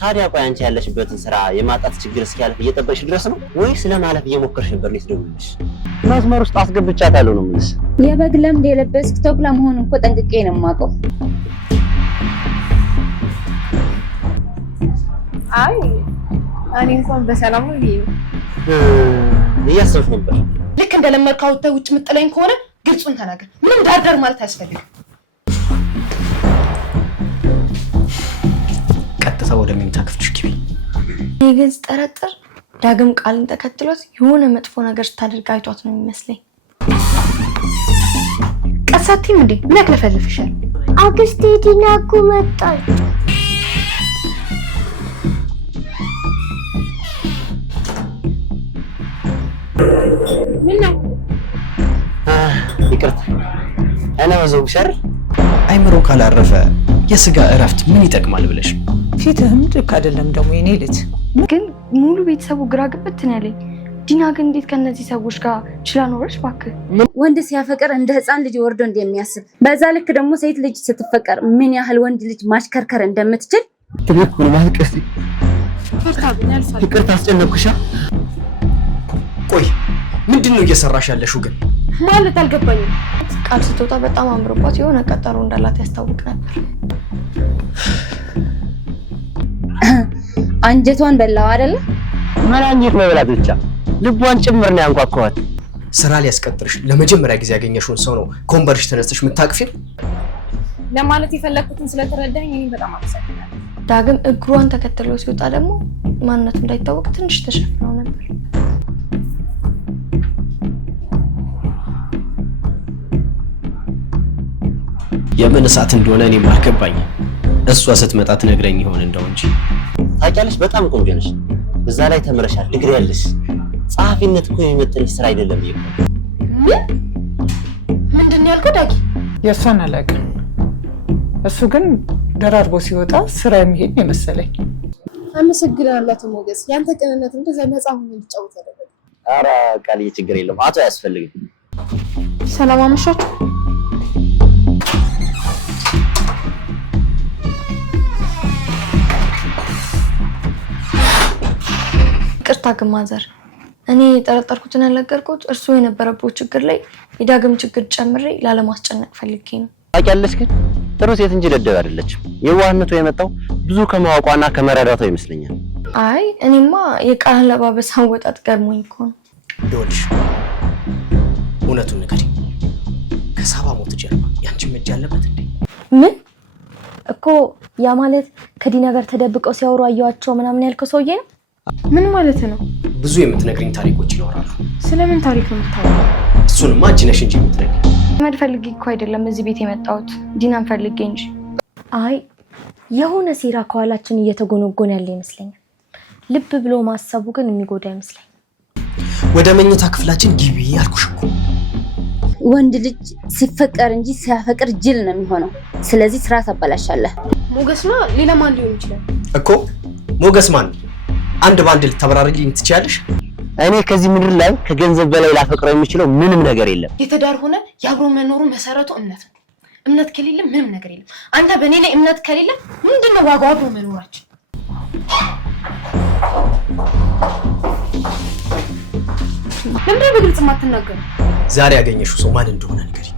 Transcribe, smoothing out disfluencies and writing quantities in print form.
ታዲያ ቆይ አንቺ ያለሽበትን ስራ የማጣት ችግር እስኪያልፍ እየጠበቅሽ ድረስ ነው ወይስ ለማለፍ እየሞከርሽ ነበር? ልትደውልልሽ መስመር ውስጥ አስገብቻታለሁ ነው የምልሽ። የበግ ለምድ የለበስክ ተኩላ መሆኑን እኮ ጠንቅቄ ነው የማውቀው። አይ እኔ እንኳን በሰላም ነው ይሄ እያሰብሽ ነበር። ልክ እንደለመድከው ወጥተህ ውጭ ምጥለኝ ከሆነ ግልጹን ተናገር። ምንም ዳርዳር ማለት አያስፈልግም። ቀጥታ ወደ መኝታ ክፍልሽ ግቢ። እኔ ግን ስጠረጥር ዳግም ቃልን ተከትሎት የሆነ መጥፎ ነገር ስታደርግ አይቷት ነው የሚመስለኝ። ቀሳቲም እንዴ ምን ያክለፈልፍሻል? አክስቴ ዲና እኮ መጣች። ምን ነው? ይቅርታ እኔ ወዘው ሸር አይምሮ ካላረፈ የስጋ እረፍት ምን ይጠቅማል ብለሽ? ፊትህም ልክ አይደለም ደግሞ የኔ ልጅ። ግን ሙሉ ቤተሰቡ ግራ ግብት ነው ያለኝ። ዲና ግን እንዴት ከነዚህ ሰዎች ጋር ችላ ኖረች? እባክህ ወንድ ሲያፈቅር እንደ ህፃን ልጅ ወርዶ እንደሚያስብ በዛ ልክ ደግሞ ሴት ልጅ ስትፈቀር ምን ያህል ወንድ ልጅ ማሽከርከር እንደምትችል ትልቁ ማልቀስ። ይቅርታ አስጨነቅኩሽ። ቆይ ምንድነው እየሰራሽ ያለሽው ግን? ማለት አልገባኝም። ቃል ስትወጣ በጣም አምሮባት የሆነ ቀጠሮ እንዳላት ያስታውቅ ነበር። አንጀቷን በላው አይደለ? ምን አንጀት መብላት ብቻ ልቧን ጭምር ነው ያንኳኳት። ስራ ሊያስቀጥርሽ ለመጀመሪያ ጊዜ ያገኘሽውን ሰው ነው ከወንበርሽ ተነስተሽ የምታቅፊው? ለማለት የፈለኩትን ስለተረዳኝ እኔ በጣም አመሰግናለሁ። ዳግም እግሯን ተከትሎ ሲወጣ ደግሞ ማንነቱ እንዳይታወቅ ትንሽ ተሸፍነው ነበር። የምን እሳት እንደሆነ እኔም አልገባኝም። እሷ ስትመጣ ትነግረኝ ይሆን እንደው እንጂ። ታውቂያለሽ፣ በጣም ቆንጆ ነሽ። በዛ ላይ ተምረሻል፣ ዲግሪ ያለሽ። ጸሐፊነት እኮ የሚመጥንሽ ስራ አይደለም ይሄ። ምንድን ነው ያልከው ዳጊ? የእሷን አላውቅም። እሱ ግን ደራርቦ ሲወጣ ስራ የሚሄድ ነው የመሰለኝ። አመሰግናለሁ አቶ ሞገስ። ያንተ ቅንነት እንደዛ ነፃ ሆኖ እንድጫወት ያደረገ። ኧረ ቃልዬ ችግር የለውም አቶ አያስፈልግም። ሰላም አመሻችሁ። ይቅርታ ግን ማዘር፣ እኔ የጠረጠርኩትን ያልነገርኩት እርሱ የነበረበት ችግር ላይ የዳግም ችግር ጨምሬ ላለማስጨነቅ ፈልጌ ነው። ታውቂያለሽ፣ ግን ጥሩ ሴት እንጂ ደደብ አይደለችም። የዋህነቱ የመጣው ብዙ ከማወቋና ከመረዳቷ ይመስለኛል። አይ እኔማ የቃል አለባበስ አወጣጥ ገርሞኝ እኮ ነው። ይኸውልሽ እውነቱን ንገሪኝ፣ ከሳባ ሞት ጀርባ ያንቺም እጅ አለበት እንዴ? ምን እኮ ያ ማለት ከዲና ጋር ተደብቀው ሲያወሩ አየዋቸው ምናምን ያልከው ሰውዬ ነው? ምን ማለት ነው? ብዙ የምትነግሪኝ ታሪኮች ይኖራሉ። ስለምን ታሪክ ነው የምታወራው? እሱንማ አንቺ ነሽ እንጂ የምትነግሪኝ። መድ ፈልጌ እኮ አይደለም እዚህ ቤት የመጣሁት፣ ዲናን ፈልጌ እንጂ። አይ የሆነ ሴራ ከኋላችን እየተጎነጎነ ያለ ይመስለኛል። ልብ ብሎ ማሰቡ ግን የሚጎዳ ይመስለኝ። ወደ መኝታ ክፍላችን ግቢ ያልኩሽ እኮ። ወንድ ልጅ ሲፈቀር እንጂ ሲያፈቅር ጅል ነው የሚሆነው። ስለዚህ ስራ ታበላሻለህ። ሞገስ ነው ሌላ ማን ሊሆን ይችላል እኮ? ሞገስ ማን? አንድ ባንድ ልታበራሪልኝ ትችያለሽ? እኔ ከዚህ ምድር ላይ ከገንዘብ በላይ ላፈቅረው የሚችለው ምንም ነገር የለም። የተዳር ሆነ የአብሮ መኖሩ መሰረቱ እምነት ነው። እምነት ከሌለ ምንም ነገር የለም። አንተ በእኔ ላይ እምነት ከሌለ ምንድነው ዋጋው አብሮ መኖራችን? ለምን በግልጽ ማትናገሩ? ዛሬ ያገኘሽው ሰው ማን እንደሆነ ንገሪኝ።